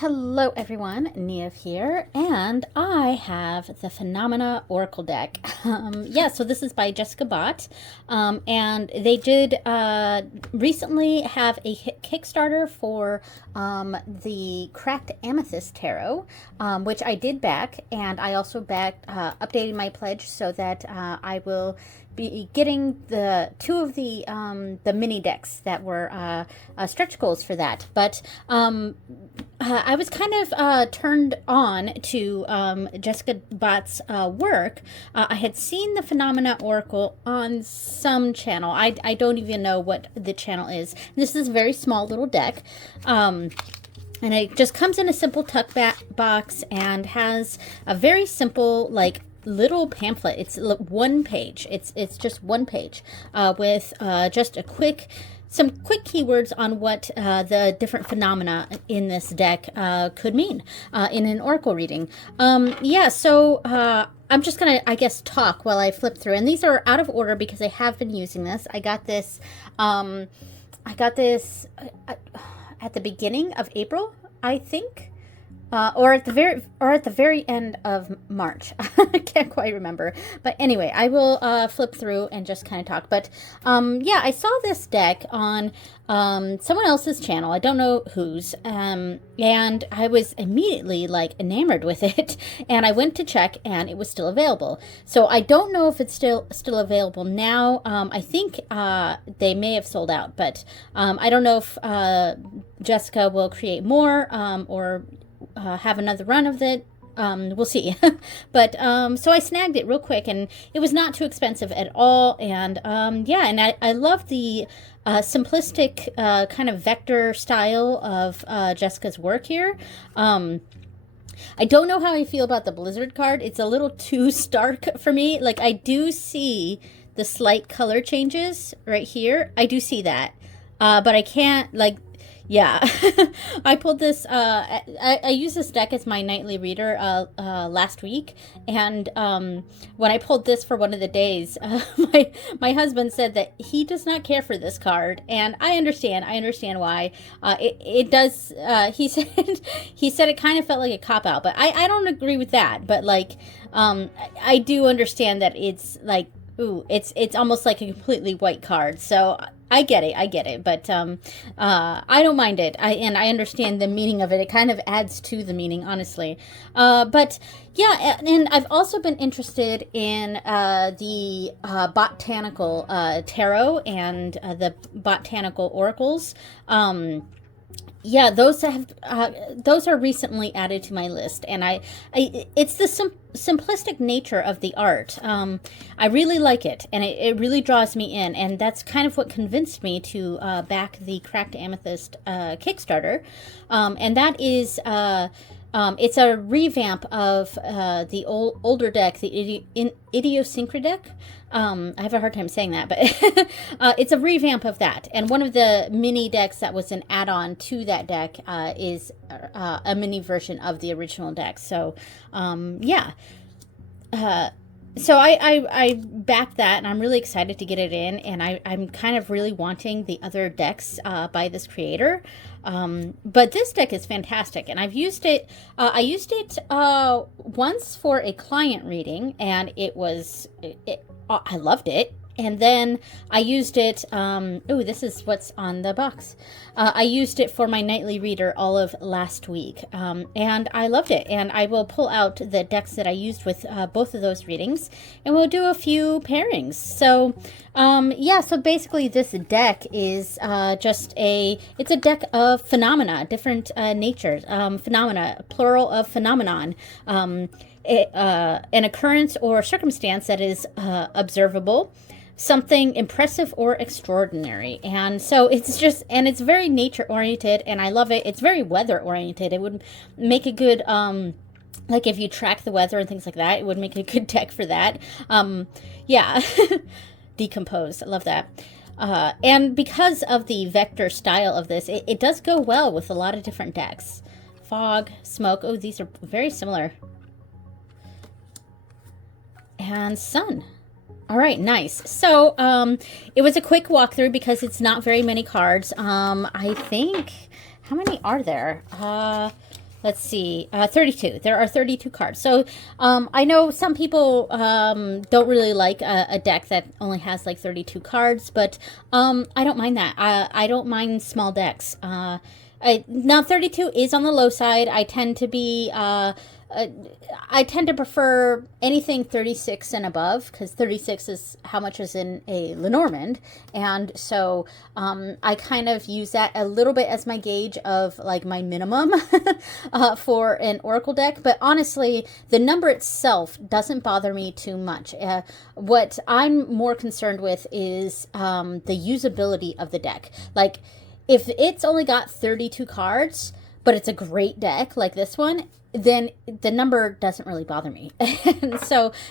Hello everyone, Nev here, and I have the Phenomena Oracle deck. So this is by Jessica Bott, and they did recently have a Kickstarter for the Cracked Amethyst Tarot, which I did back, and I also backed updating my pledge so that I will be getting the two of the mini decks that were stretch goals for that. But I was kind of turned on to Jessica Bott's work. I had seen the Phenomena Oracle on some channel. I don't even know what the channel is. This is a very small little deck. And it just comes in a simple tuck box and has a very simple, like, little pamphlet. It's one page. It's just one page with just some quick keywords on what the different phenomena in this deck could mean in an oracle reading. So I'm just gonna, I guess, talk while I flip through. And these are out of order because I have been using this. I got this at the beginning of April, I think. Or at the very end of March. I can't quite remember. But anyway, I will flip through and just kind of talk. But I saw this deck on someone else's channel. I don't know whose. And I was immediately like enamored with it. And I went to check and it was still available. So I don't know if it's still available now. I think they may have sold out. But I don't know if Jessica will create more or have another run of it. We'll see. But so I snagged it real quick, and it was not too expensive at all. And and I love the simplistic kind of vector style of Jessica's work here. I don't know how I feel about the Blizzard card. It's a little too stark for me. Like, I do see the slight color changes right here. I do see that. But I can't, like, yeah, I pulled this, I used this deck as my nightly reader last week, and when I pulled this for one of the days, my husband said that he does not care for this card, and I understand why. It does, he said it kind of felt like a cop-out, but I don't agree with that, but like, I do understand that it's like, ooh, it's almost like a completely white card, so I get it, but I don't mind it. I understand the meaning of it. It kind of adds to the meaning, honestly. But yeah, and I've also been interested in the botanical tarot and the botanical oracles. Those are recently added to my list, and it's the simplistic nature of the art. I really like it, and it really draws me in, and that's kind of what convinced me to back the Cracked Amethyst Kickstarter, and that is it's a revamp of the older deck, the Idiosyncra deck. I have a hard time saying that, but it's a revamp of that. And one of the mini decks that was an add-on to that deck is a mini version of the original deck. So, so I backed that, and I'm really excited to get it in, and I'm kind of really wanting the other decks by this creator. But this deck is fantastic, and I've used it. I used it once for a client reading, and I loved it. And then I used it, this is what's on the box. I used it for my nightly reader all of last week, and I loved it. And I will pull out the decks that I used with both of those readings, and we'll do a few pairings. So, so basically this deck is it's a deck of phenomena, different natures, phenomena, plural of phenomenon. An occurrence or circumstance that is observable, something impressive or extraordinary. And so it's very nature oriented, and I love it. It's very weather oriented. It would make a good like if you track the weather and things like that, it would make a good deck for that. Decomposed, I love that. And because of the vector style of this, it does go well with a lot of different decks. Fog, smoke, oh, these are very similar. And sun. All right, nice. So it was a quick walkthrough because it's not very many cards. I think, how many are there? let's see, 32. There are 32 cards. So I know some people don't really like a deck that only has like 32 cards, but I don't mind that. I don't mind small decks. Now 32 is on the low side. I tend to prefer anything 36 and above, because 36 is how much is in a Lenormand, and so I kind of use that a little bit as my gauge of like my minimum for an Oracle deck. But honestly, the number itself doesn't bother me too much. What I'm more concerned with is the usability of the deck. Like, if it's only got 32 cards, but it's a great deck like this one, then the number doesn't really bother me.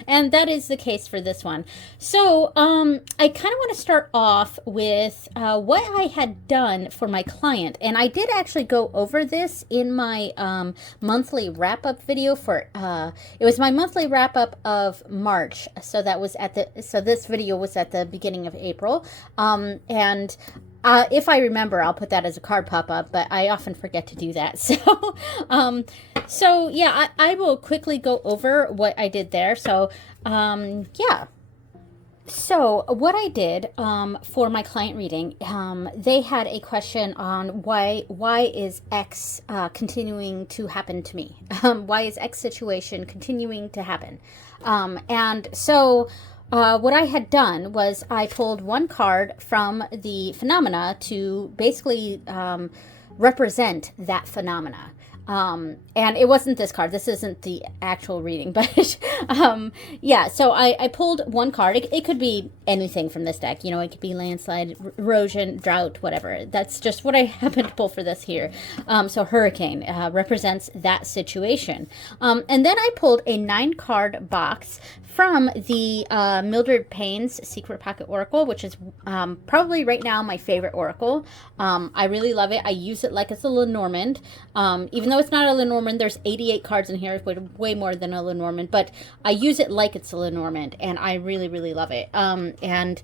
and that is the case for this one. So I kind of want to start off with what I had done for my client. And I did actually go over this in my monthly wrap-up video for, it was my monthly wrap-up of March. So that was so this video was at the beginning of April. If I remember, I'll put that as a card pop-up, but I often forget to do that. So yeah, I will quickly go over what I did there. So, yeah. So what I did for my client reading, they had a question on why is X continuing to happen to me? Why is X situation continuing to happen? And so what I had done was I pulled one card from the phenomena to basically represent that phenomena. And it wasn't this card. This isn't the actual reading, but yeah, so I pulled one card. It could be anything from this deck. You know, it could be landslide, erosion, drought, whatever. That's just what I happened to pull for this here. So hurricane represents that situation. And then I pulled a 9-card box from the Mildred Payne's Secret Pocket Oracle, which is probably right now my favorite Oracle. I really love it. I use it like it's a Lenormand. Even though it's not a Lenormand, there's 88 cards in here, way more than a Lenormand, but I use it like it's a Lenormand, and I really, really love it. And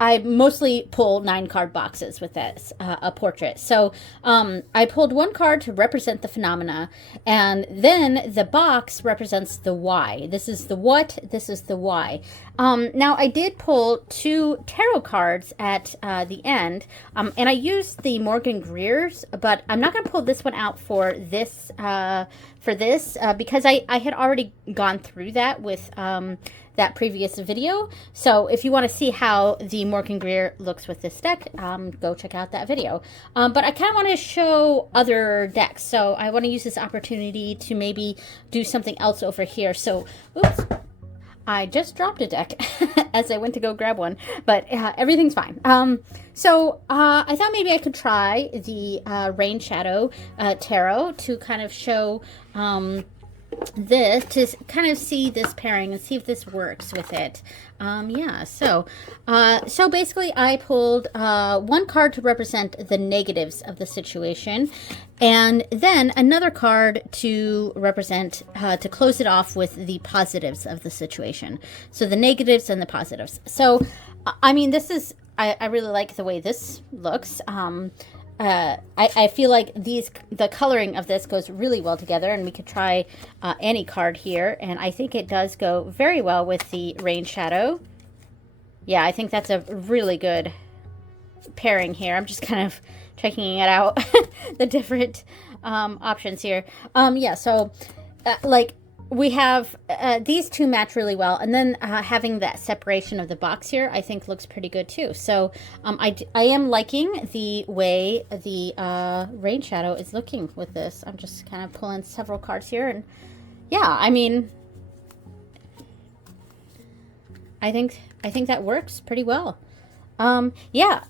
I mostly pull 9-card boxes with this, a portrait. So I pulled one card to represent the phenomena, and then the box represents the why. This is the what, this is the why. Now, I did pull 2 tarot cards at the end, and I used the Morgan Greer's, but I'm not going to pull this one out for this, because I had already gone through that with that previous video. So if you want to see how the Morgan Greer looks with this deck, go check out that video. But I kind of want to show other decks. So I want to use this opportunity to maybe do something else over here. So, oops, I just dropped a deck as I went to go grab one, but everything's fine. So I thought maybe I could try the Rain Shadow Tarot to kind of show this, to kind of see this pairing and see if this works with it. Yeah, so basically I pulled one card to represent the negatives of the situation, and then another card to represent, to close it off with the positives of the situation. So the negatives and the positives. So, I mean, this is, I really like the way this looks. I feel like the coloring of this goes really well together, and we could try any card here, and I think it does go very well with the Rain Shadow. Yeah, I think that's a really good pairing here. I'm just kind of checking it out, the different options here. Yeah, so like we have these two match really well, and then having that separation of the box here I think looks pretty good too. So I am liking the way the Rain Shadow is looking with this. I'm just kind of pulling several cards here, and yeah, I mean, I think that works pretty well. Yeah.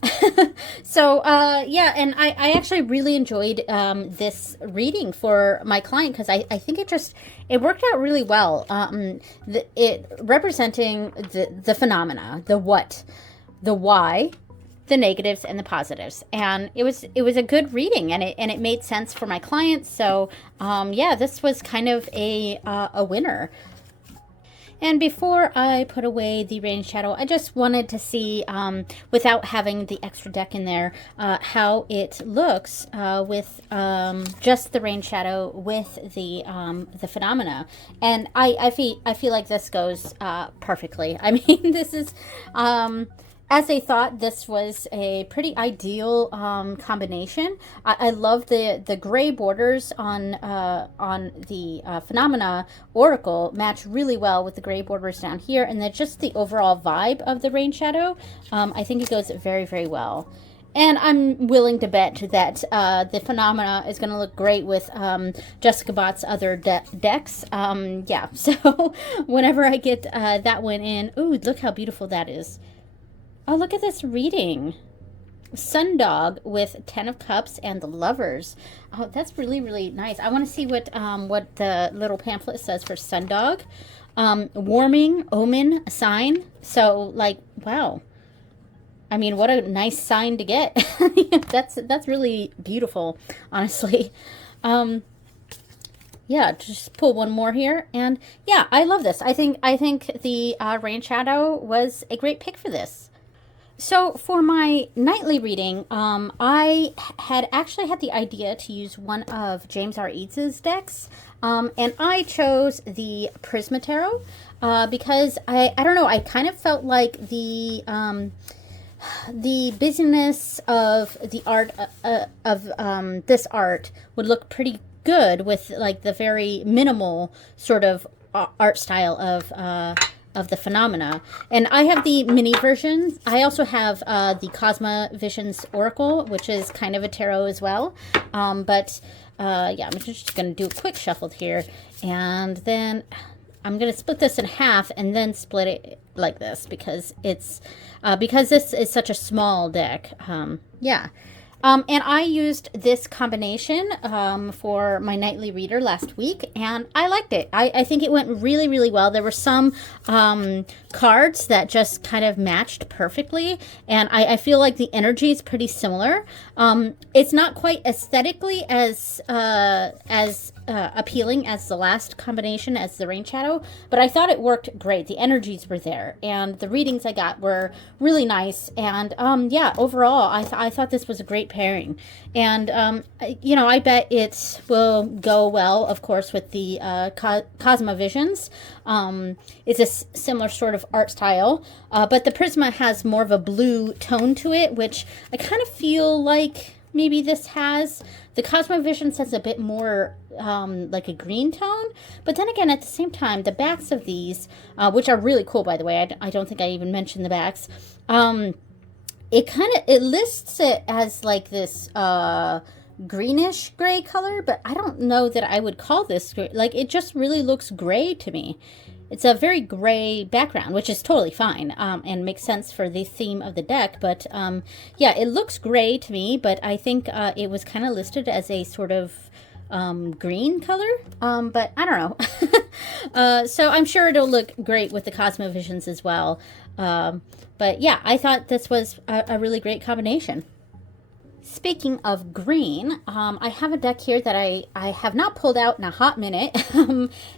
So, yeah, and I actually really enjoyed, this reading for my client, because I think it worked out really well. It representing the phenomena, the what, the why, the negatives and the positives. And it was a good reading, and it made sense for my client. So, yeah, this was kind of a winner. And before I put away the rain shadow, I just wanted to see, without having the extra deck in there, how it looks with just the rain shadow with the phenomena. And I feel like this goes perfectly. I mean, this is as I thought, this was a pretty ideal combination. I love the gray borders on the Phenomena Oracle match really well with the gray borders down here, and then just the overall vibe of the rain shadow. I think it goes very, very well. And I'm willing to bet that the Phenomena is going to look great with Jessica Bott's other decks. Yeah, so whenever I get that one in, ooh, look how beautiful that is. Oh, look at this reading. Sundog with 10 of Cups and the Lovers. Oh, that's really, really nice. I want to see what the little pamphlet says for Sundog. Warming omen sign. So, like, wow. I mean, what a nice sign to get. That's really beautiful, honestly. Yeah, just pull one more here, and yeah, I love this. I think the Rain Shadow was a great pick for this. So for my nightly reading, I had actually had the idea to use one of James R. Eads' decks, and I chose the Prisma Tarot because I don't know, I kind of felt like the busyness of the art of this art would look pretty good with like the very minimal sort of art style of the Phenomena. And I have the mini version. I also have the Cosma Visions Oracle, which is kind of a tarot as well. Yeah, I'm just going to do a quick shuffle here. And then I'm going to split this in half and then split it like this because it's because this is such a small deck. Yeah. And I used this combination for my nightly reader last week, and I liked it. I think it went really, really well. There were some cards that just kind of matched perfectly, and I feel like the energy is pretty similar. It's not quite aesthetically as appealing as the last combination, as the Rain Shadow, but I thought it worked great. The energies were there, and the readings I got were really nice. And yeah, overall, I thought this was a great pairing. And you know, I bet it will go well, of course, with the Cosma Visions. It's a similar sort of art style, but the Prisma has more of a blue tone to it, which I kind of feel like maybe this has. The Cosmo Visions has a bit more like a green tone, but then again, at the same time, the backs of these, which are really cool, by the way, I don't think I even mentioned the backs, it lists it as like this greenish gray color, but I don't know that I would call this gray. Like, it just really looks gray to me. It's a very gray background, which is totally fine and makes sense for the theme of the deck. But yeah, it looks gray to me, but I think it was kind of listed as a sort of green color, but I don't know. So I'm sure it'll look great with the Cosmovisions as well. But yeah, I thought this was a really great combination. Speaking of green, I have a deck here that I have not pulled out in a hot minute,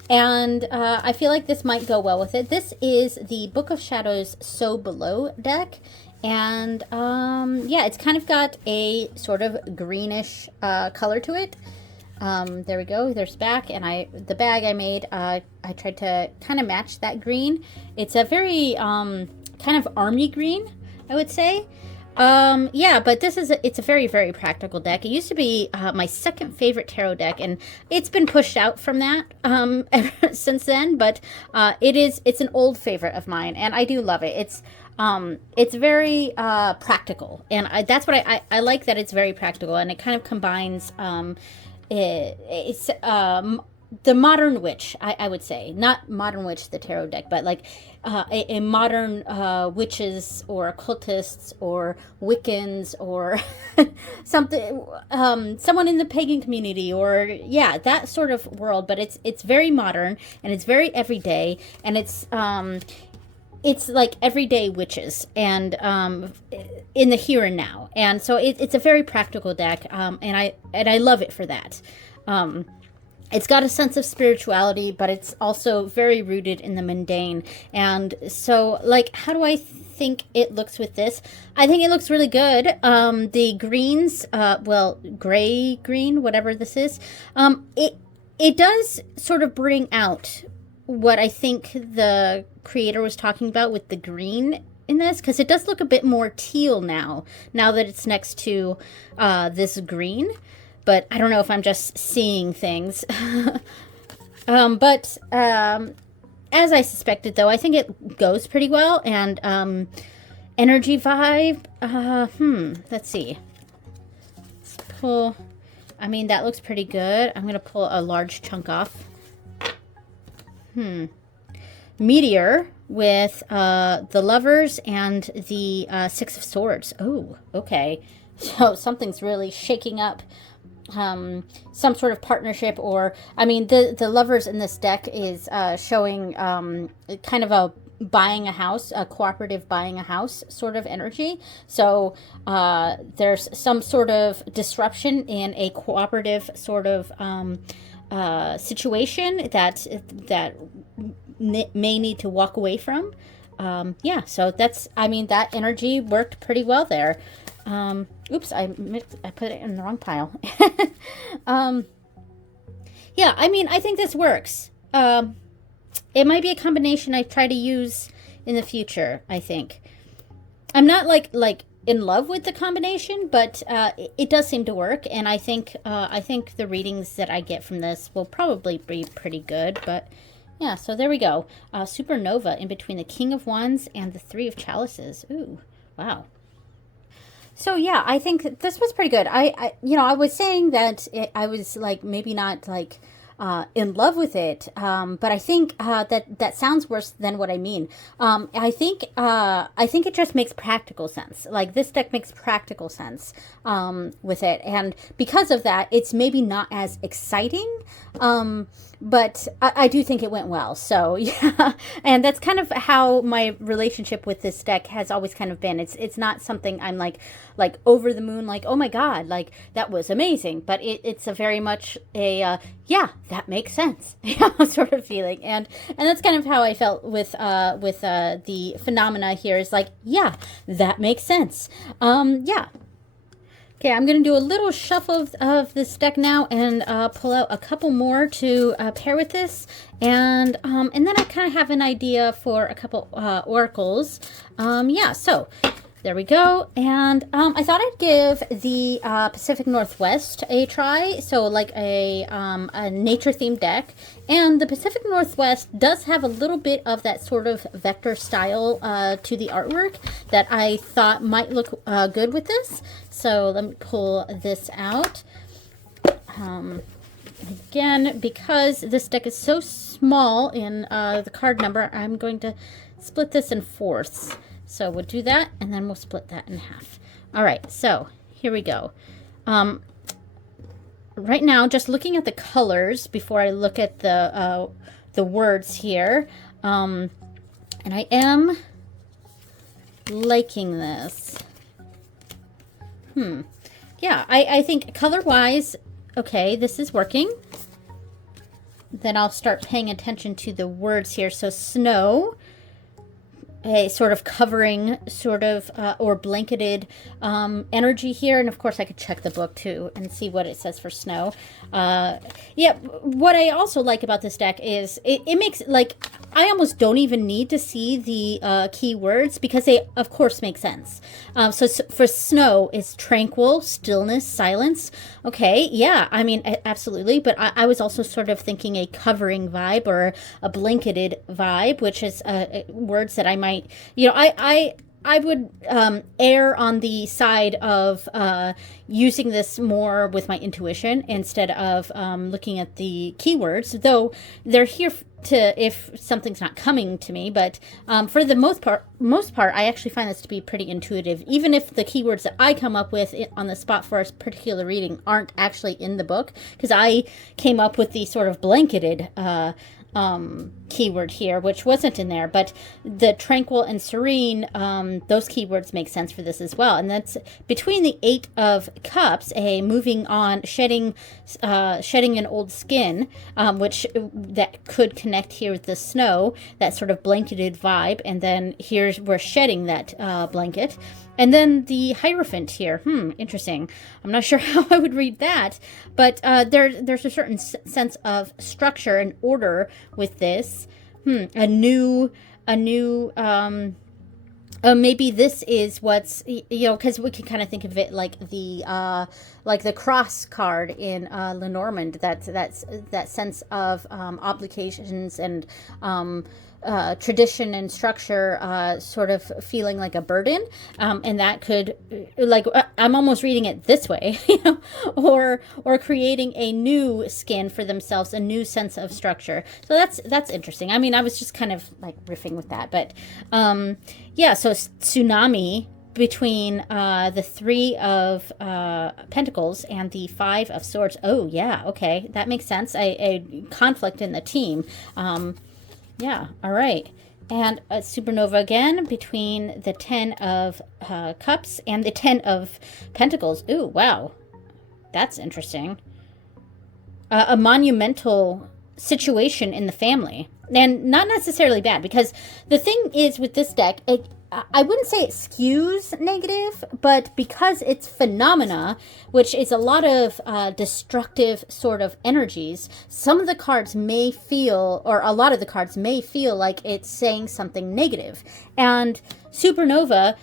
and I feel like this might go well with it. This is the Book of Shadows So Below deck, and yeah, it's kind of got a sort of greenish color to it. There we go, there's back, and the bag I made, I tried to kind of match that green. It's a very kind of army green, I would say. Yeah, but it's a very, very practical deck. It used to be my second favorite tarot deck, and it's been pushed out from that ever since then, but it's an old favorite of mine, and I do love it. It's very practical, and that's what I like, that it's very practical, and it kind of combines the modern witch, I would say. Not modern witch, the tarot deck, but like a modern witches or occultists or Wiccans or something, someone in the pagan community, or yeah, that sort of world. But it's very modern, and it's very everyday, and it's like everyday witches, and in the here and now. And so it's a very practical deck, and I love it for that. it's got a sense of spirituality, but it's also very rooted in the mundane. And so, like, how do I think it looks with this? I think it looks really good. The greens, well, gray green, whatever this is, it does sort of bring out what I think the creator was talking about with the green in this, because it does look a bit more teal now that it's next to this green. But I don't know if I'm just seeing things. But as I suspected, though, I think it goes pretty well. And energy vibe, let's see. Let's pull, I mean, that looks pretty good. I'm going to pull a large chunk off. Meteor with the Lovers and the Six of Swords. Oh, okay. So something's really shaking up. Some sort of partnership, or I mean, the Lovers in this deck is showing kind of a buying a house, a cooperative buying a house sort of energy. So there's some sort of disruption in a cooperative sort of situation that may need to walk away from. Yeah, so that's, I mean, that energy worked pretty well there. Oops, I put it in the wrong pile. Yeah, I mean, I think this works. It might be a combination I try to use in the future, I think. I'm not like in love with the combination, but it does seem to work, and I think the readings that I get from this will probably be pretty good, but yeah, so there we go. Supernova in between the King of Wands and the Three of Chalices. Ooh, wow. So yeah, I think this was pretty good. I was saying that I was like maybe not like in love with it, but I think that sounds worse than what I mean. I think it just makes practical sense. Like, this deck makes practical sense with it, and because of that, it's maybe not as exciting. But I do think it went well. So yeah, and that's kind of how my relationship with this deck has always kind of been. It's not something I'm like over the moon, like, oh my god, like that was amazing. But it's a very much a yeah, that makes sense, sort of feeling. And that's kind of how I felt with the phenomena here. Is like, yeah, that makes sense. Yeah. Okay, I'm going to do a little shuffle of this deck now and pull out a couple more to pair with this. And then I kind of have an idea for a couple oracles. Yeah, so there we go. And I thought I'd give the Pacific Northwest a try. So like a nature-themed deck. And the Pacific Northwest does have a little bit of that sort of vector style to the artwork that I thought might look good with this. So let me pull this out. Again, because this deck is so small in the card number, I'm going to split this in fourths. So we'll do that, and then we'll split that in half. All right, so here we go. Right now, just looking at the colors before I look at the words here, and I am liking this. Yeah, I think color-wise, okay, this is working. Then I'll start paying attention to the words here. So snow, a sort of covering, sort of, or blanketed energy here. And of course I could check the book too and see what it says for snow. Yeah, what I also like about this deck is it makes, like, I almost don't even need to see the keywords because they, of course, make sense. So for snow, it's tranquil, stillness, silence. Okay, yeah, I mean, absolutely. But I was also sort of thinking a covering vibe or a blanketed vibe, which is words that I might, I would err on the side of using this more with my intuition instead of looking at the keywords, though they're here to if something's not coming to me. But for the most part, I actually find this to be pretty intuitive, even if the keywords that I come up with on the spot for a particular reading aren't actually in the book, because I came up with the sort of blanketed keyword here, which wasn't in there, but the tranquil and serene, those keywords make sense for this as well. And that's between the 8 of Cups, a moving on, shedding an old skin, which that could connect here with the snow, that sort of blanketed vibe. And then we're shedding that blanket. And then the Hierophant here. Interesting. I'm not sure how I would read that, but there's a certain sense of structure and order with this. Maybe this is what's, because we can kind of think of it like the cross card in Lenormand. That's that sense of obligations and tradition and structure, sort of feeling like a burden, and that could, I'm almost reading it this way, or creating a new skin for themselves, a new sense of structure. So that's interesting. I mean, I was just kind of like riffing with that, but so tsunami between the 3 of Pentacles and the 5 of Swords. Oh yeah, okay, that makes sense. A conflict in the team. Yeah, all right. And a supernova again between the 10 of Cups and the 10 of Pentacles. Ooh, wow. That's interesting. A monumental situation in the family. And not necessarily bad, because the thing is with this deck, I wouldn't say it skews negative, but because it's phenomena, which is a lot of destructive sort of energies, some of the cards may feel, or a lot of the cards may feel like it's saying something negative. And supernova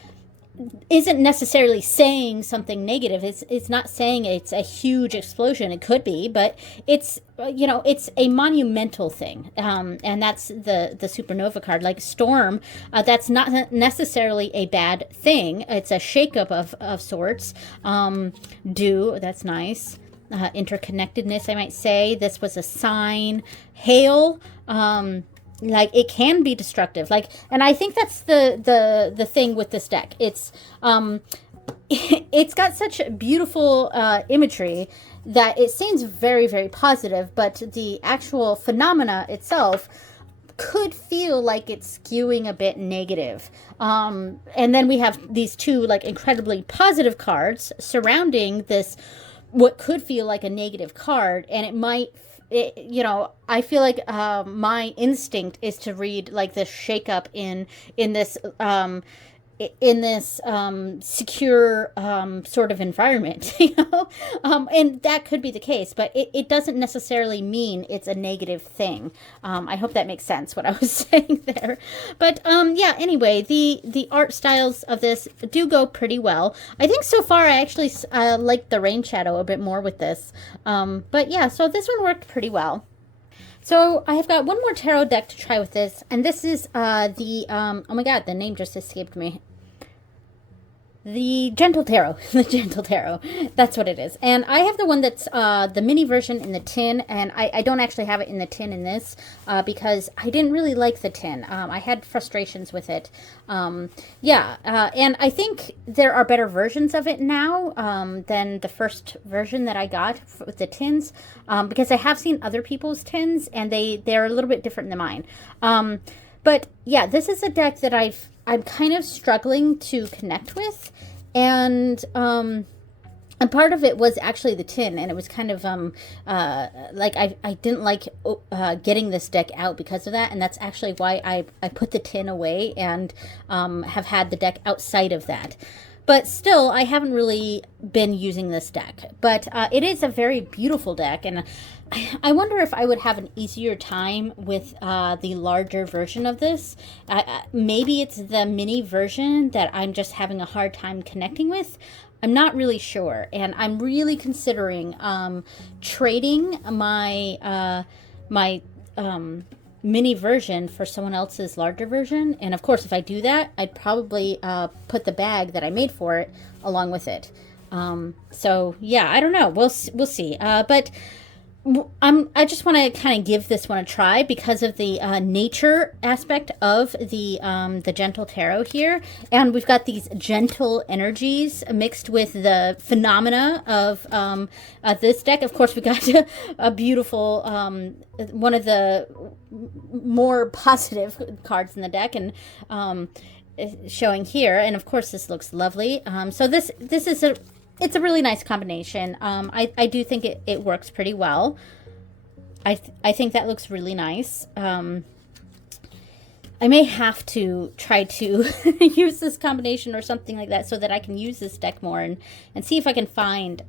isn't necessarily saying something negative. It's not saying it's a huge explosion. It could be, but it's it's a monumental thing, and that's the supernova card. Like storm, that's not necessarily a bad thing. It's a shakeup of sorts. Dew, that's nice. Interconnectedness, I might say. This was a sign. Hail, like it can be destructive, and I think that's the thing with this deck. It's it's got such beautiful imagery that it seems very, very positive, but the actual phenomena itself could feel like it's skewing a bit negative. And then we have these 2 like incredibly positive cards surrounding this, what could feel like a negative card, and it might, I feel like my instinct is to read like this shakeup in this secure sort of environment, and that could be the case, but it doesn't necessarily mean it's a negative thing. I hope that makes sense what I was saying there. But anyway, the art styles of this do go pretty well. I think so far I actually like the rain shadow a bit more with this. But yeah, so this one worked pretty well. So I have got one more tarot deck to try with this, and this is oh my god, the name just escaped me. The Gentle Tarot. The Gentle Tarot. That's what it is. And I have the one that's the mini version in the tin, and I don't actually have it in the tin in this because I didn't really like the tin. I had frustrations with it. And I think there are better versions of it now than the first version that I got with the tins, because I have seen other people's tins, and they're a little bit different than mine. But yeah, this is a deck that I'm kind of struggling to connect with, and part of it was actually the tin, and it was kind of like I didn't like getting this deck out because of that, and that's actually why I put the tin away and have had the deck outside of that. But still, I haven't really been using this deck. But it is a very beautiful deck, and I wonder if I would have an easier time with the larger version of this. Maybe it's the mini version that I'm just having a hard time connecting with. I'm not really sure, and I'm really considering trading my mini version for someone else's larger version. And of course, if I do that, I'd probably put the bag that I made for it along with it. So yeah, I don't know. We'll see. But I just want to kind of give this one a try because of the nature aspect of the gentle tarot here, and we've got these gentle energies mixed with the phenomena of this deck. Of course, we got a beautiful one of the more positive cards in the deck, and showing here, and of course this looks lovely. So this is it's a really nice combination. I do think it works pretty well. I think that looks really nice. I may have to try to use this combination or something like that so that I can use this deck more and see if I can find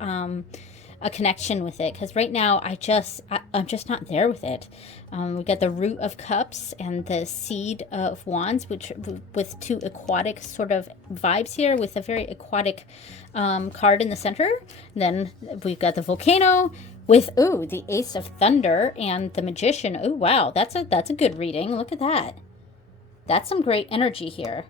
a connection with it, because right now I'm just not there with it. We got the Root of Cups and the Seed of Wands, which with two aquatic sort of vibes here, with a very aquatic card in the center. And then we've got the Volcano with the Ace of Thunder and the Magician. Oh wow, that's a good reading. Look at that. That's some great energy here.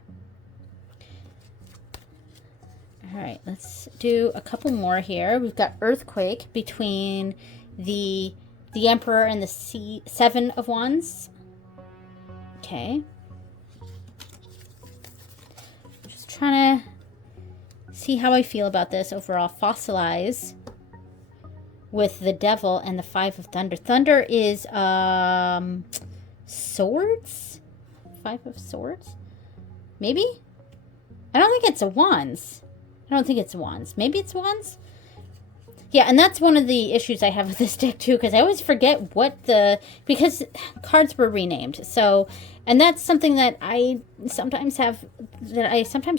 All right, let's do a couple more here. We've got Earthquake between the Emperor and the Seven of Wands. Okay. Just trying to see how I feel about this overall. Fossilize with the Devil and the Five of Thunder. Thunder is swords? Five of Swords? Maybe? I don't think it's a Wands. I don't think it's Wands. Maybe it's Wands? Yeah, and that's one of the issues I have with this deck too, because I always forget because cards were renamed. So, and that's something that I sometimes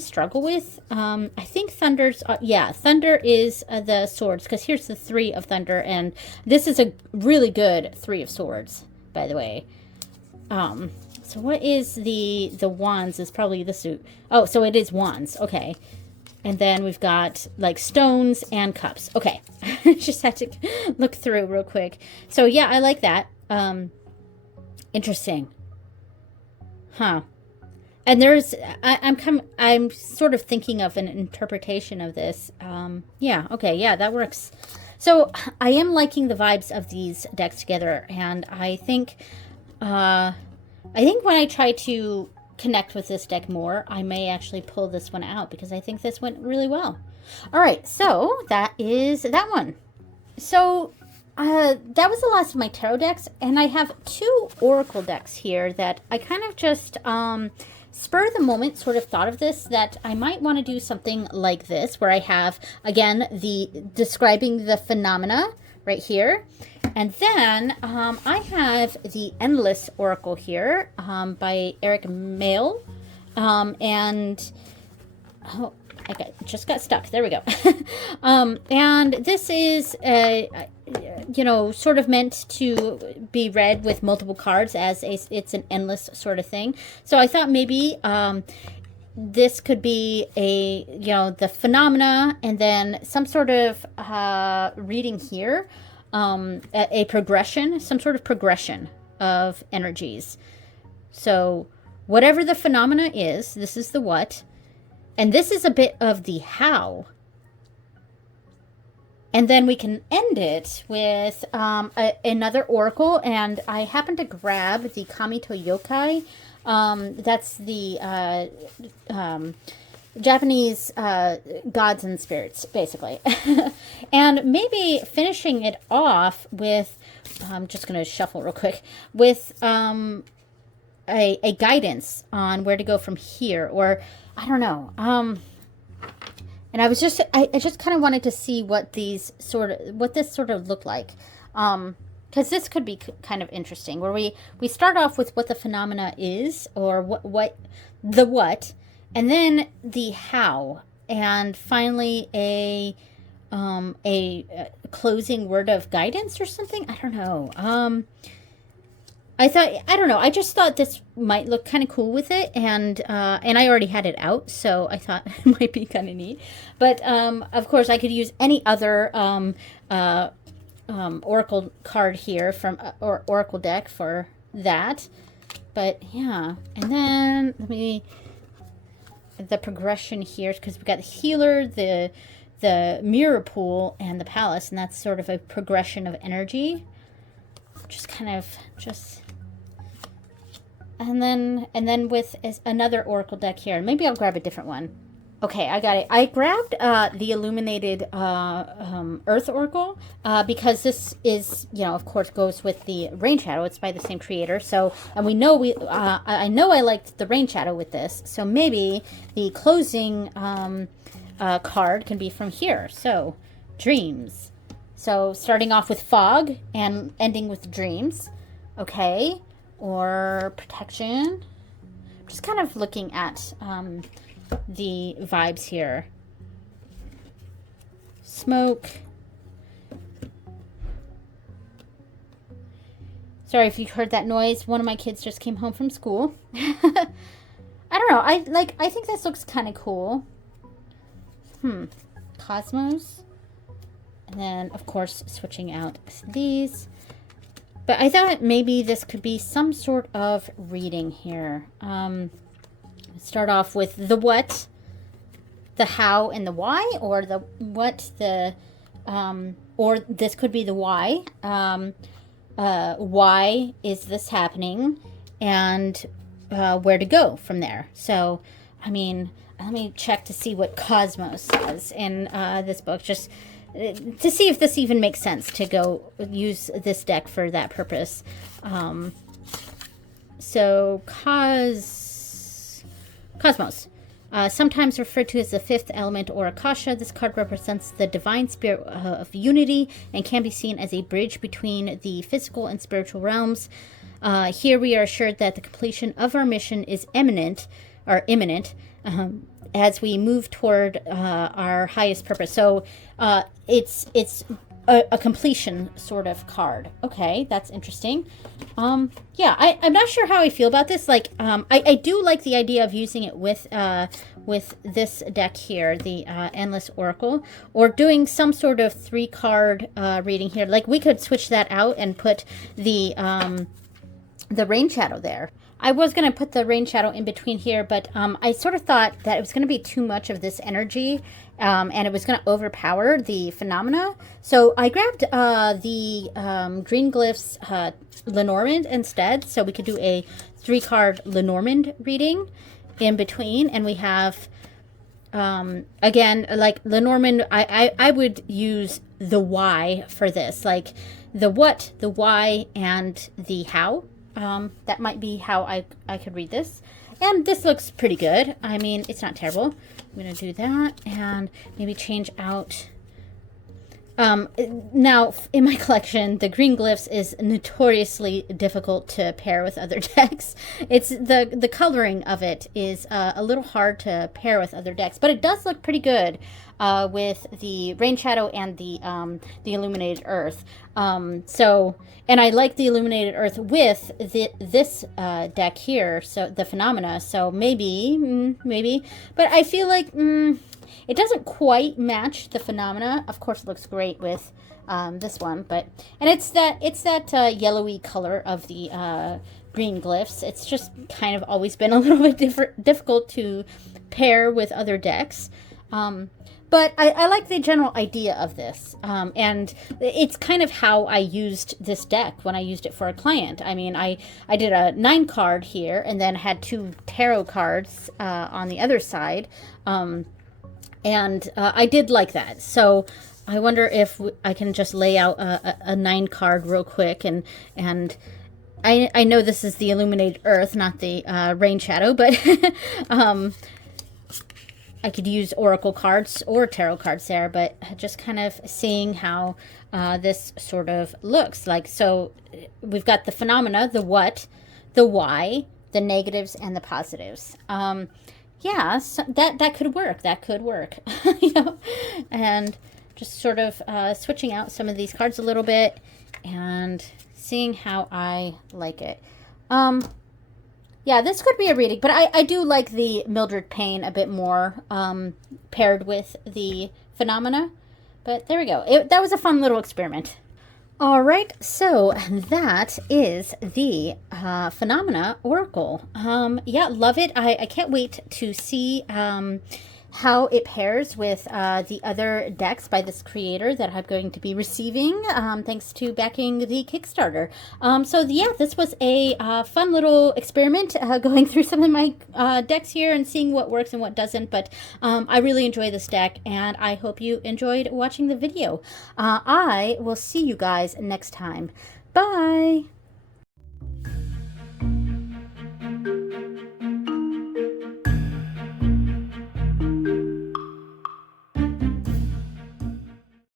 struggle with. I think Thunder's, Thunder is the swords, because here's the Three of Thunder, and this is a really good Three of Swords, by the way. So what is the Wands is probably the suit. Oh, so it is Wands. Okay. And then we've got like stones and cups. Okay. Just had to look through real quick. So yeah, I like that. Interesting. Huh. And I'm sort of thinking of an interpretation of this. Yeah, okay, yeah, that works. So I am liking the vibes of these decks together, and I think when I try to connect with this deck more, I may actually pull this one out, because I think this went really well. All right, so that is that one. So that was the last of my tarot decks, and I have two oracle decks here that I kind of just spur of the moment sort of thought of this, that I might want to do something like this, where I have again describing the phenomena right here. And then I have the Endless Oracle here by Eric Mail. And I just got stuck. There we go. And this is, sort of meant to be read with multiple cards, as it's an endless sort of thing. So I thought maybe this could be the phenomena, and then some sort of reading here. A progression, some sort of progression of energies. So whatever the phenomena is, this is the what, and this is a bit of the how. And then we can end it with another oracle, and I happen to grab the Kamito Yokai. That's the Japanese gods and spirits, basically. And maybe finishing it off with, I'm just going to shuffle real quick, with a guidance on where to go from here, or I don't know. And I just kind of wanted to see what this sort of looked like. Because this could be kind of interesting, where we start off with what the phenomena is, or what, and then the how, and finally a closing word of guidance or something. I don't know. I just thought this might look kind of cool with it, and I already had it out, so I thought it might be kind of neat. But of course, I could use any other oracle card here from or oracle deck for that. But yeah, and then the progression here, because we've got the healer, the the mirror pool and the palace, and that's sort of a progression of energy. Just kind of and then with another oracle deck here. Maybe I'll grab a different one. Okay, I got it. I grabbed the illuminated Earth Oracle because this is, of course, goes with the Rain Shadow. It's by the same creator. So, and we know I know I liked the Rain Shadow with this. So maybe the closing card can be from here. So, Dreams. So starting off with Fog and ending with Dreams. Okay, or Protection. Just kind of looking at the vibes here. Smoke. Sorry if you heard that noise. One of my kids just came home from school. I don't know. I think this looks kind of cool. Cosmos. And then, of course, switching out these. But I thought maybe this could be some sort of reading here. Start off with the what, the how, and the why, or the what, the, or this could be the why. Why is this happening, and where to go from there. So, I mean, let me check to see what Cosmos says in this book, just to see if this even makes sense to go use this deck for that purpose. So, Cosmos. Sometimes referred to as the fifth element or Akasha, this card represents the divine spirit of unity and can be seen as a bridge between the physical and spiritual realms. Here we are assured that the completion of our mission is imminent, as we move toward our highest purpose. So it's a completion sort of card. Okay, that's interesting. Yeah, I'm not sure how I feel about this. Like, I do like the idea of using it with this deck here, the Endless Oracle, or doing some sort of 3-card reading here. Like, we could switch that out and put the Rain Shadow there. I was going to put the Rain Shadow in between here, but I sort of thought that it was going to be too much of this energy, and it was going to overpower the phenomena. So I grabbed the Green Glyphs Lenormand instead, so we could do a 3-card Lenormand reading in between. And we have, again, like Lenormand, I would use the why for this, like the what, the why, and the how. That might be how I could read this. And this looks pretty good. I mean, it's not terrible. I'm going to do that and maybe change out. Now, in my collection, the Green Glyphs is notoriously difficult to pair with other decks. It's the coloring of it is a little hard to pair with other decks, but it does look pretty good with the Rain Shadow and the Illuminated Earth. So, and I like the Illuminated Earth with this deck here, so the Phenomena. So maybe, but I feel like it doesn't quite match the Phenomena. Of course, it looks great with this one, but and it's that yellowy color of the Green Glyphs. It's just kind of always been a little bit difficult to pair with other decks. But I like the general idea of this, and it's kind of how I used this deck when I used it for a client. I mean, I did a 9-card here, and then had 2 tarot cards on the other side, and I did like that. So I wonder if I can just lay out a 9-card real quick, and I know this is the Illuminated Earth, not the Rain Shadow, but I could use oracle cards or tarot cards there, but just kind of seeing how this sort of looks like. So we've got the phenomena, the what, the why, the negatives, and the positives. Yeah, so that could work. That could work. You know, and just sort of switching out some of these cards a little bit and seeing how I like it. Yeah, this could be a reading, but I do like the Mildred Payne a bit more paired with the Phenomena. But there we go. That was a fun little experiment. All right, so that is the Phenomena Oracle. Yeah, love it. I can't wait to see how it pairs with the other decks by this creator that I'm going to be receiving thanks to backing the Kickstarter. So yeah, this was a fun little experiment going through some of my decks here and seeing what works and what doesn't, but I really enjoy this deck and I hope you enjoyed watching the video. I will see you guys next time. Bye!